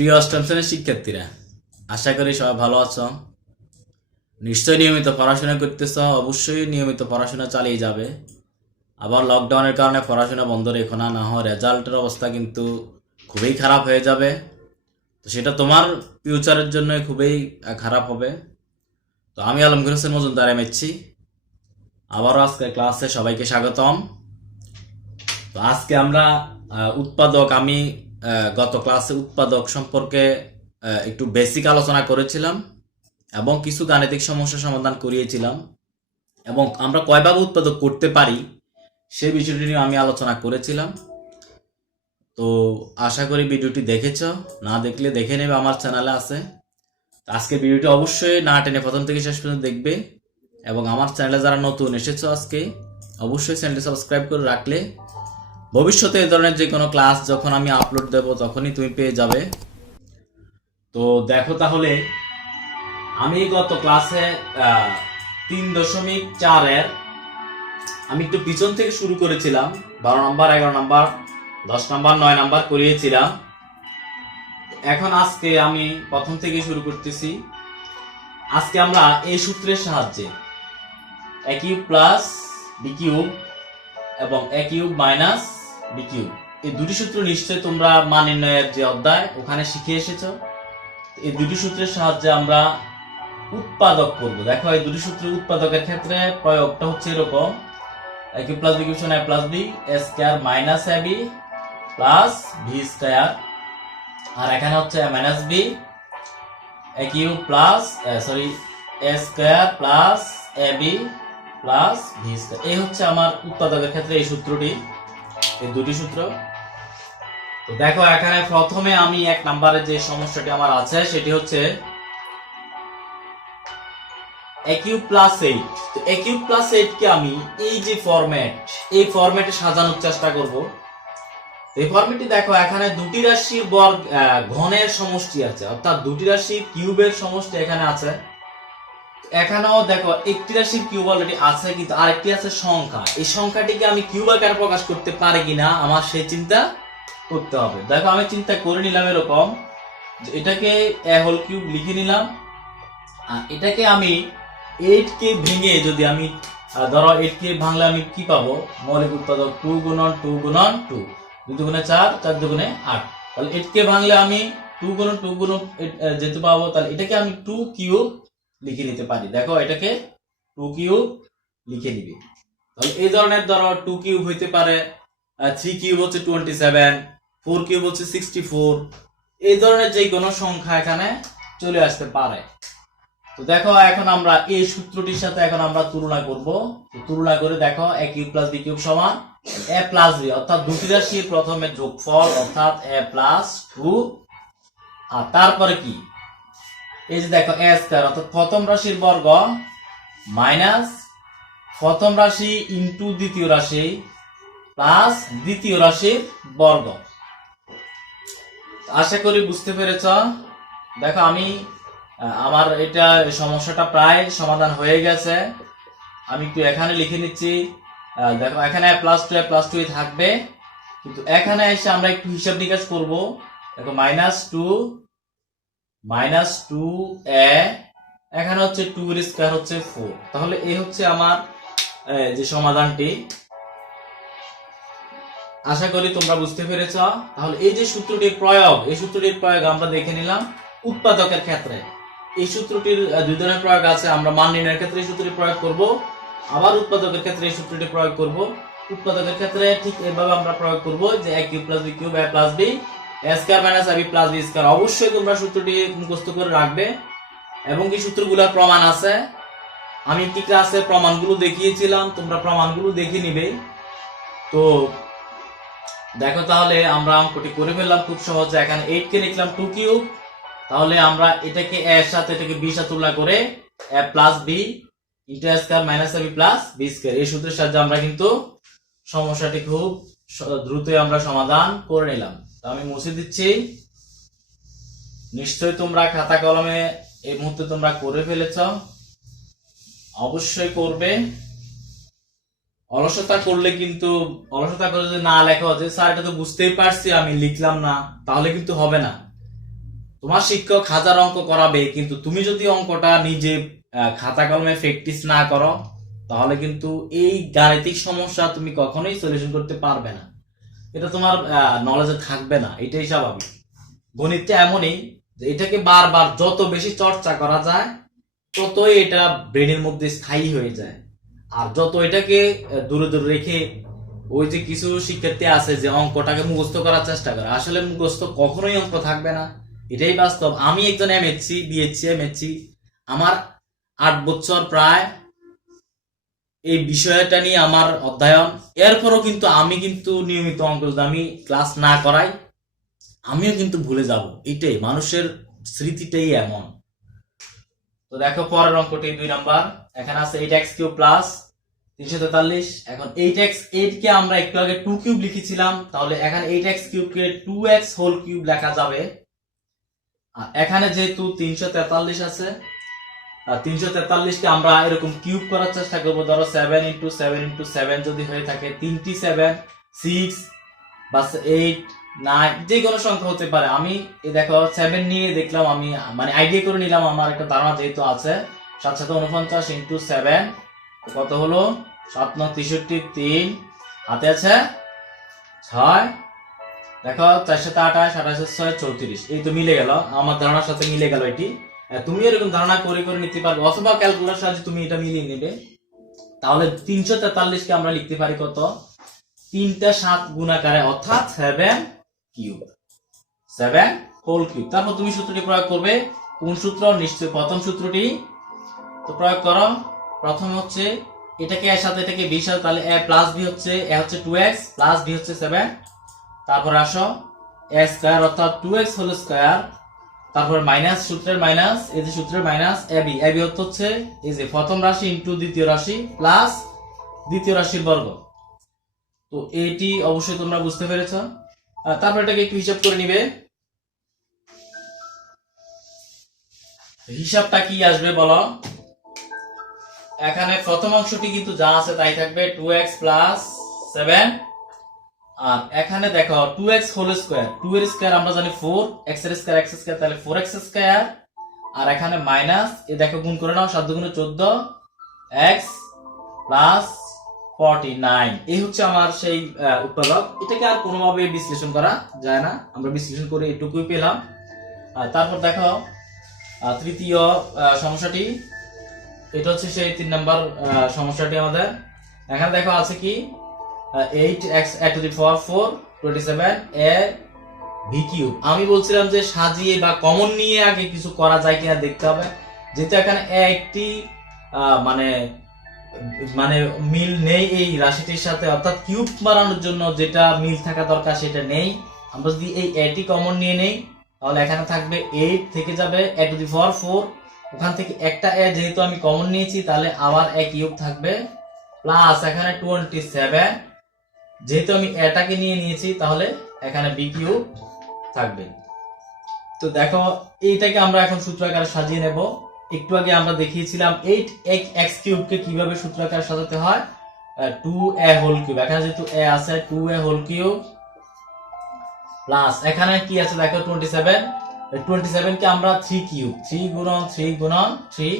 প্রিয় অষ্টম শ্রেণীর শিক্ষার্থীরা, আশা করি সবাই ভালো আছো। নিশ্চয়ই নিয়মিত পড়াশোনা করতেছ। অবশ্যই নিয়মিত পড়াশোনা চালিয়ে যাবে। আবার লকডাউনের কারণে পড়াশোনা বন্ধ রেখো না, না হয় রেজাল্টের অবস্থা কিন্তু খুবই খারাপ হয়ে যাবে। তো সেটা তোমার ফিউচারের জন্য খুবই খারাপ হবে। তো আমি আলমগীর হোসেন মজুমদার এমএসসি, আবারও আজকে ক্লাসে সবাইকে স্বাগতম। তো আজকে আমরা উৎপাদক, আমি গত ক্লাসে উৎপাদক সম্পর্কে একটু বেসিক আলোচনা করেছিলাম এবং কিছু গাণিতিক সমস্যা সমাধান করিয়েছিলাম, এবং আমরা কয়ভাবে উৎপাদক করতে পারি সেই বিষয়টি নিয়ে আমি আলোচনা করেছিলাম। তো আশা করি ভিডিওটি দেখেছ, না দেখলে দেখে নেবে, আমার চ্যানেলে আছে। আজকে ভিডিওটি অবশ্যই না টেনে প্রথম থেকে শেষ পর্যন্ত দেখবে, এবং আমার চ্যানেলে যারা নতুন এসেছো আজকে অবশ্যই চ্যানেলটি সাবস্ক্রাইব করে রাখলে ভবিষ্যতে এই ধরনের যে কোনো ক্লাস যখন আমি আপলোড দেব তখনই তুমি পেয়ে যাবে। তো দেখো তাহলে, আমি গত ক্লাসে 3.4 আমি একটু পিছন থেকে শুরু করেছিলাম। 12 নম্বর, 11 নম্বর, 10 নম্বর, 9 নম্বর করিয়েছিলাম। এখন আজকে আমি প্রথম থেকে শুরু করতেছি। আজকে আমরা এই সূত্রের সাহায্যে a cube plus B cube এবং a cube minus B cube, এই দুটি সূত্র নিশ্চয়ই তোমরা মান নির্ণয়ের যে অধ্যায় ওখানে শিখে এসেছো। এই দুটি সূত্রের সাহায্যে আমরা উৎপাদক করব। দেখো, এই দুটি সূত্রের উৎপাদকের ক্ষেত্রে প্রয়োগটা হচ্ছে এরকম: a cube plus B cube সমান a plus B, a square minus ab plus B square, আর এখানে হচ্ছে a minus B, a cube plus a square plus ab plus B square. এই হচ্ছে আমার উৎপাদকের ক্ষেত্রে এই সূত্রটি, এই দুটি সূত্র। তো দেখো, এখানে প্রথমে আমি 1 নম্বরে যে সমস্যাটি আমার আছে সেটি হচ্ছে a কিউব প্লাস 8। তো a কিউব প্লাস 8 কে আমি এই যে এই ফরম্যাটে সাজানোর চেষ্টা করব। এই ফরম্যাটটি দেখো, এখানে দুটি রাশির বর্গ ঘনের সমষ্টি আছে, অর্থাৎ দুটি রাশির কিউবের সমষ্টি এখানে আছে। এখানেও দেখো একটি রাশির কিউব অলরেডি আছে, কিন্তু আরেকটি আছে সংখ্যা। এই সংখ্যাটিকে আমি কিউব আকারে প্রকাশ করতে পারি কিনা আমার সেই চিন্তা করতে হবে। দেখো, আমি চিন্তা করে নিলাম এরকম যে এটাকে a হোল কিউব লিখে নিলাম, আর এটাকে আমি 8 কে ভেঙে, যদি আমি ধরো 8 কে ভাঙলে আমি কি পাবো? মৌলিক উৎপাদক 2 গুণন 2 গুণন 2, 2 দুগুণে 4, 4 দুগুণে 8। তাহলে 8 কে ভাঙলে আমি 2 গুণন 2 গুণন যেতে পাবো। তাহলে এটাকে আমি 2 কিউব লিখে নিতে পারি। দেখো, এটাকে 2 কিউব লিখে নিবি। তাহলে এই ধরনের ধরো 2 কিউব হইতে পারে, 3 কিউব হচ্ছে 27, 4 কিউব হচ্ছে 64। এই ধরনের যে কোনো সংখ্যা এখানে চলে আসতে পারে। তো দেখো, এখন আমরা এই সূত্রটির সাথে এখন আমরা তুলনা করব। তুলনা করে দেখো, a cube plus B cube সমান a প্লাস বি, অর্থাৎ দুটি রাশির প্রথমে যোগফল, অর্থাৎ a প্লাস 2, আর তারপরে কি, এই যে দেখো a স্কয়ার, অর্থাৎ প্রথম রাশির বর্গ মাইনাস প্রথম রাশি ইনটু দ্বিতীয় রাশি প্লাস দ্বিতীয় রাশির বর্গ। আশা করি বুঝতে পেরেছ। দেখো, আমি আমার এটা সমস্যাটা প্রায় সমাধান হয়ে গেছে। আমি একটু এখানে লিখে নিচ্ছি। দেখো, এখানে প্লাস টু থাকবে, কিন্তু এখানে এসে আমরা একটু হিসাব নিকাশ করব। দেখো, মাইনাস টু এ, এখানে হচ্ছে 2 এর স্কয়ার হচ্ছে 4। তাহলে এই হচ্ছে আমার যে সমাধানটি। আশা করি তোমরা বুঝতে পেরেছ। তাহলে এই যে সূত্রটির প্রয়োগ, এই সূত্রটির প্রয়োগ আমরা দেখে নিলাম উৎপাদকের ক্ষেত্রে। এই সূত্রটির দুই ধরনের প্রয়োগ আছে। আমরা মান নির্ণয়ের ক্ষেত্রে এই সূত্রটি প্রয়োগ করব, আবার উৎপাদকের ক্ষেত্রে এই সূত্রটি প্রয়োগ করব। উৎপাদকের ক্ষেত্রে ঠিক এভাবে আমরা প্রয়োগ করব যে a cube plus B cube a plus B, a square minus ab plus B square. অবশ্যই তোমরা সূত্রটি মুখস্থ করে রাখবে, এবং এই সূত্রগুলোর প্রমাণ আছে। আমি একটি ক্লাসে প্রমাণগুলো দেখিয়েছিলাম, তোমরা প্রমাণগুলো দেখে নিবে। তো দেখো, তাহলে আমরা অঙ্কটি করে ফেললাম খুব সহজে। এখানে 8 কে লিখলাম 2 কিউব, তাহলে আমরা এটাকে a এর সাথে এটাকে b সাথে তুলনা করে a plus b into a square minus ab plus b square, এই সূত্রের সাহায্যে আমরা কিন্তু সমস্যাটি খুব দ্রুতই আমরা সমাধান করে নিলাম। তো আমি মুছে দিচ্ছি। নিশ্চয়ই তোমরা খাতা কলমে এই মুহূর্তে তোমরা করে ফেলেছ, অবশ্যই করবে। অলসতা করলে কিন্তু, অলসতা করে যদি না লেখো যে স্যার এটা তো বুঝতেই পারছি আমি লিখলাম না, তাহলে কিন্তু হবে না। তোমার শিক্ষক 1000 অঙ্ক করাবে, কিন্তু তুমি যদি অঙ্কটা নিজে খাতা কলমে প্র্যাকটিস না করো, তাহলে কিন্তু এই গাণিতিক সমস্যা তুমি কখনোই সলিউশন করতে পারবে না। এটা তোমার নলেজে থাকবে না, এটাই স্বাভাবিক। গণিতটা এমনই যে এটাকে বারবার যত বেশি চর্চা করা যায়, ততই এটা ব্রেনের মধ্যে স্থায়ী হয়ে যায়। আর যত এটাকে দূরে দূরে রেখে, ওই যে কিছু শিক্ষার্থী আছে যে অঙ্কটাকে মুখস্থ করার চেষ্টা করে, আসলে মুখস্থ কখনোই অঙ্ক থাকবে না, এটাই বাস্তব। আমি একজন এমএসসি, বিএসসি, এমএসসি, আমার 8 বছর প্রায় এই বিষয়টা নিয়ে আমার অধ্যয়ন। এরপরও কিন্তু আমি কিন্তু নিয়মিত অঙ্ক যদি আমি ক্লাস না করাই, আমিও কিন্তু ভুলে যাব। এটাই মানুষের স্মৃতিটাই এমন। তো দেখো পরের অঙ্কটি 2 নাম্বার। এখানে আছে 8x³ প্লাস 343। এখন 8 কে আমরা একটু আগে 2 কিউব লিখেছিলাম, তাহলে এখানে 8x³ কে 2x হোল কিউব লেখা যাবে। আর এখানে যেহেতু 343 আছে, 343 কে আমরা এরকম কিউব করার চেষ্টা করব। ধরো 7 × 7 × 7 যদি হয়ে থাকে, 3টি 7, 6 বা 8, 9, যে কোনো সংখ্যা হতে পারে। আমি এই দেখো 7 নিয়ে দেখলাম, আমি মানে আইডিয়া করে নিলাম, আমার একটা ধারণা যেহেতু আছে। 7 7 49 × 7 কত হলো? 7 9 63, 3 হাতে আছে 6, দেখো 4 7 28, 28 6 34। এই তো মিলে গেল, আমার ধারণার সাথে মিলে গেল এটি। তুমি এরকম ধারণা করে করে নিতে পারবে, অথবা ক্যালকুলেটর সাহায্যে তুমি এটা মিলিয়ে নেবে। তাহলে 343 কে আমরা লিখতে পারি কত? 3টা 7 গুণাকারে, অর্থাৎ 7 কিউব, 7 হোল কিউব। তারপর তুমি সূত্রটি প্রয়োগ করবে। কোন সূত্র? নিশ্চয়ই প্রথম সূত্রটি। তো প্রয়োগ করো। প্রথম হচ্ছে এটাকে এর সাথে এটাকে b সাথে, তাহলে a প্লাস b হচ্ছে, a হচ্ছে 2x প্লাস b হচ্ছে 7। তারপর আসো a স্কয়ার অর্থাৎ 2x হোল স্কয়ার, তারপর মাইনাস, সূত্রের মাইনাস, এই যে সূত্রের মাইনাস ab, ab হচ্ছে এই যে প্রথম রাশি ইনটু দ্বিতীয় রাশি প্লাস দ্বিতীয় রাশির বর্গ। তো এটি অবশ্যই তোমরা বুঝতে পেরেছো। তারপর এটাকে একটু হিসাব করে নিবে। হিসাবটা কি আসবে বলো? এখানে প্রথম অংশটি কিন্তু যা আছে তাই থাকবে, 2x প্লাস 7। আর এখানে দেখো 2x হোল স্কয়ার, 2 এর স্কয়ার আমরা জানি 4, x এর স্কয়ার x স্কয়ার, তাহলে 4x স্কয়ার। আর এখানে মাইনাস, এই দেখো গুণ করে নাও, 7 গুণে 14 x প্লাস 49। এই হচ্ছে আমার সেই উৎপাদক। এটাকে আর কোনোভাবে বিশ্লেষণ করা যায় না, আমরা বিশ্লেষণ করে এটুকুই পেলাম। তারপর দেখো তৃতীয় সমস্যাটি, এটা হচ্ছে সেই 3 নাম্বার সমস্যাটি আমাদের। এখানে দেখো আছে কি 8x⁴ 27 a v কিউব। আমি বলছিলাম যে সাজিয়ে বা কমন নিয়ে আগে কিছু করা যায় কিনা দেখতে হবে, যেহেতু এখানে একটি মানে মানে মিল নেই এই রাশিটির সাথে, অর্থাৎ কিউব বানানোর জন্য যেটা মিল থাকা দরকার সেটা নেই। আমরা যদি এই a-টি কমন নিয়ে নেই, তাহলে এখানে থাকবে 8 থেকে যাবে a⁴, ওখান থেকে একটা a যেহেতু আমি কমন নিয়েছি, তাহলে আবার a কিউব থাকবে, প্লাস এখানে 27 যেহেতু আমি এটাকে নিয়ে নিয়েছি, তাহলে এখানে b কিউব থাকবে। তো দেখো এইটাকে আমরা এখন সূত্র আকারে সাজিয়ে নেব। একটু আগে আমরা দেখিয়েছিলাম 8x³ কে কিভাবে সূত্র আকারে সাজাতে হয়, 2a হোল কিউব। এখানে যেহেতু a আছে, 2a হোল কিউব প্লাস এখানে কি আছে দেখো 27, 27 কে আমরা 3 কিউব, 3 গুণন 3 গুণন 3,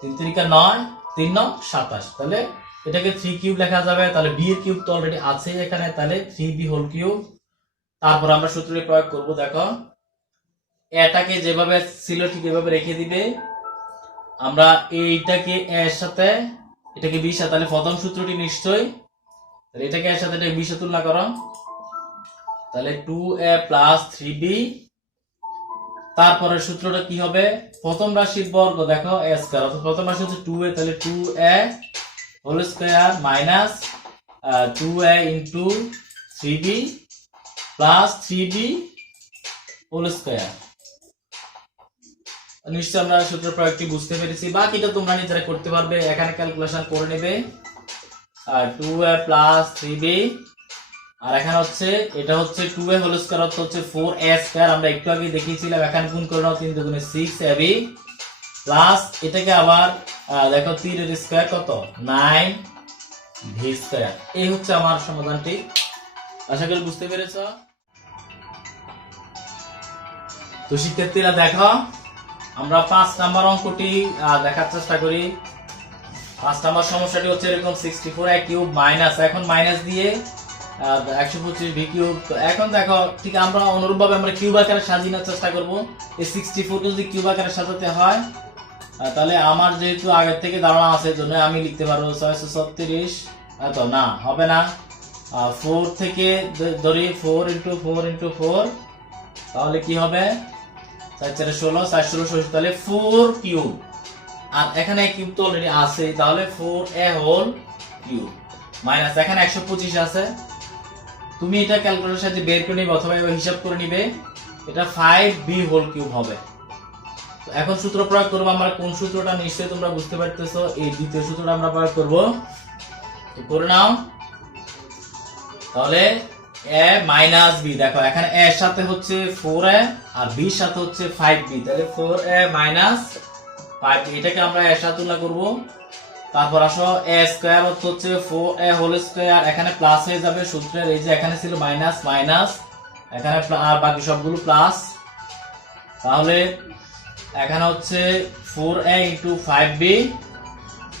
3 3 9, 3 9 27, তাহলে এটাকে 3 কিউব লেখা যাবে। তাহলে b এর কিউব তো অলরেডি আছে এখানে, তাহলে 3b হোল কিউব। তারপর আমরা সূত্রটি প্রয়োগ করব। দেখো এটাকে যেভাবে ছিল ঠিক এভাবে রেখে দিবে। আমরা এইটাকে a এর সাথে, এটাকে b এর সাথে, তাহলে প্রথম সূত্রটি নিশ্চয়ই, তাহলে এটাকে এর সাথে এটা b সাথে তুলনা করো, তাহলে 2a প্লাস 3b। তারপরে সূত্রটা কি হবে? প্রথম রাশির বর্গ দেখো a স্কয়ার, অর্থাৎ প্রথম রাশি হচ্ছে 2a, তাহলে 2a whole square minus 2a into 3b plus 3b whole square. নিশ্চয় আমরা সূত্র প্রয়োগটি বুঝতে পেরেছি, বাকিটা তোমরা নিজেরা করতে পারবে, এখানে ক্যালকুলেশন করে নেবে। 2a প্লাস 3b, আর এখানে হচ্ছে এটা হচ্ছে 2a হোল স্কয়ার, অর্থাৎ হচ্ছে 4a স্কয়ার, আমরা একটু আগে দেখিয়েছিলাম। এখানে গুণ করে নাও, 3 দুগুণে 6ab প্লাস এটাকে আবার দেখো 3 এর স্কয়ার কত 9v স্কয়ার। এই হচ্ছে আমার সমাধানটি, আশা করি বুঝতে পেরেছো। তো শিক্ষার্থীরা দেখো, আমরা 5 নাম্বার অঙ্কটি দেখার চেষ্টা করি। 5 নাম্বার সমস্যাটি হচ্ছে এরকম 64a কিউব মাইনাস, এখন মাইনাস দিয়ে 125 ভি কিউব। তো এখন দেখো, ঠিক আমরা অনুরূপভাবে আমরা কিউব আকারে সাজানোর চেষ্টা করব। এই 64 যদি কিউব আকারে সাজাতে হয়, তাহলে আমার যেহেতু আগের থেকে ধারণা আছে, জন্য আমি লিখতে পারবো 636। তো না, হবে না। 4 থেকে ধরি 4 × 4 × 4, তাহলে কি হবে 4 4 16, 4 16 60, তাহলে 4 কিউব। আর এখানে কিউব তো অলরেডি আছে, তাহলে 4a হোল কিউব মাইনাস এখানে 125 আছে। তুমি এটা ক্যালকুলেটরের সাহায্যে বের করে নিবে অথবা এভাবে হিসাব করে নিবে, এটা 5b হোল কিউব হবে। তো এখন সূত্র প্রয়োগ করব আমরা। কোন সূত্রটা নিশ্চয়ই তোমরা বুঝতে পারতেছো, এই দ্বিতীয় সূত্রটা আমরা প্রয়োগ করব। তো করে নাও। তাহলে a মাইনাস b, দেখো এখানে a এর সাথে হচ্ছে 4a আর b এর সাথে হচ্ছে 5b, তাহলে 4a মাইনাস 5b, এটাকে আমরা এর সাথে তুলনা করব। তারপর আসো a স্কয়ার হচ্ছে 4a হোল স্কয়ার, এখানে প্লাস হয়ে যাবে সূত্রের, এই যে এখানে ছিল মাইনাস মাইনাস, এখানে আর বাকি সবগুলো প্লাস। তাহলে এখানে হচ্ছে 4a × 5b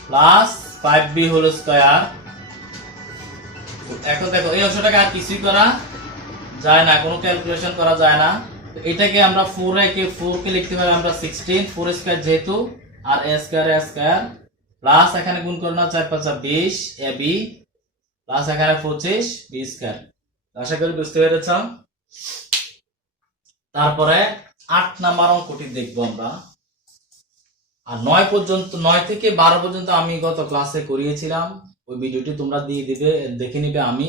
plus 5b whole square. এখন দেখো এই অংশটাকে আর কিছুই করা যায় না, কোনো ক্যালকুলেশন করা যায় না। তো এটাকে আমরা 4 কে লিখতে পারি আমরা 16, 4 স্কয়ার যেহেতু, আর a স্কয়ার প্লাস এখানে গুণ করো না 4 5 20 ab প্লাস এখানে 25 b স্কয়ার। আশা করি বুঝতে পেরেছ। তারপরে 8 নাম্বার অঙ্কটি দেখবো আমরা। আর 9 থেকে 12 পর্যন্ত আমি গত ক্লাসে করিয়েছিলাম, ওই ভিডিওটি তোমরা দিয়ে দিবে, দেখে নিবে। আমি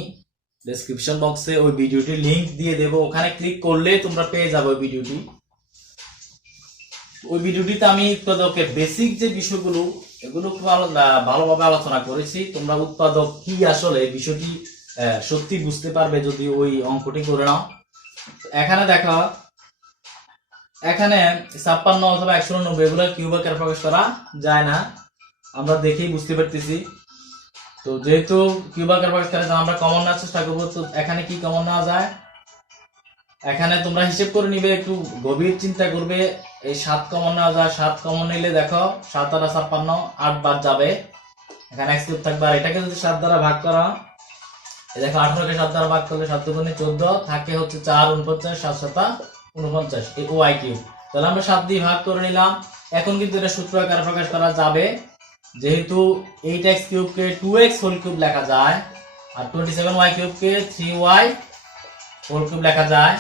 ডেসক্রিপশন বক্সে ওই ভিডিওটির লিংক দিয়ে দেব, ওখানে ক্লিক করলে তোমরা পেয়ে যাবে ওই ভিডিওটি। ওই ভিডিওটিতে আমি উৎপাদকের বেসিক যে বিষয়গুলো, এগুলো খুব ভালোভাবে আলোচনা করেছি। তোমরা উৎপাদক কি আসলে এই বিষয়টি সত্যি বুঝতে পারবে যদি ওই অঙ্কটি করে নাও। এখানে দেখো, এখানে 56 অথবা 190 এগুলো কিউব আকারে প্রকাশ করা যায় না, আমরা দেখেই বুঝতে পারতেছি। তো যেহেতু কিউব আকারে প্রকাশ করা যায়, আমরা কমন নেওয়ার চেষ্টা করবো। তো এখানে কি কমন নেওয়া যায়, এখানে তোমরা হিসেব করে নিবে, একটু গভীর চিন্তা করবে। এই 7 কমন নেওয়া যায়, 7 কমন নিলে দেখো 7 আর 56, 8 বাদ যাবে, এখানে x কিউব থাকবে। আর এটাকে যদি 7 দ্বারা ভাগ করা, এই দেখো 18 কে 7 দ্বারা ভাগ করলে 7 × 14 থাকে হচ্ছে 4 49, 7 7 49, এই y কিউব। তাহলে আমরা 7 দিয়ে ভাগ করে নিলাম। এখন কিন্তু এটা সূত্র আকারে প্রকাশ করা যাবে, যেহেতু 8x কিউব কে 2x হোল কিউব লেখা যায়, আর 27y কিউব কে 3y হোল কিউব লেখা যায়।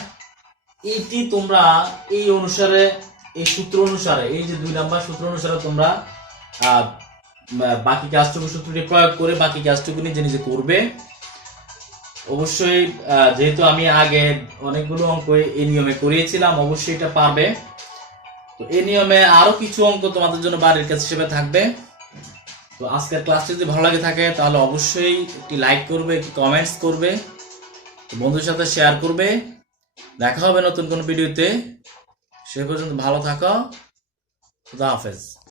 এটি তোমরা এই অনুসারে, এই সূত্র অনুসারে, এই যে 2 নাম্বার সূত্র অনুসারে তোমরা বাকি কাজটুকু সূত্রটি প্রয়োগ করে বাকি কাজটুকু নিজে নিজে করবে। অবশ্যই যেহেতু আমি আগে অনেকগুলো অঙ্ক এই নিয়মে করিয়েছিলাম, অবশ্যই এটা পারবে। তো এই নিয়মে আরো কিছু অঙ্ক তোমাদের জন্য বাড়ির কাজ হিসেবে থাকবে। তো আজকের ক্লাসটি যদি ভালো লাগে থাকে, তাহলে অবশ্যই একটি লাইক করবে, একটি কমেন্টস করবে, বন্ধুদের সাথে শেয়ার করবে। দেখা হবে নতুন কোনো ভিডিওতে। সে পর্যন্ত ভালো থাকো। খুদা হাফেজ।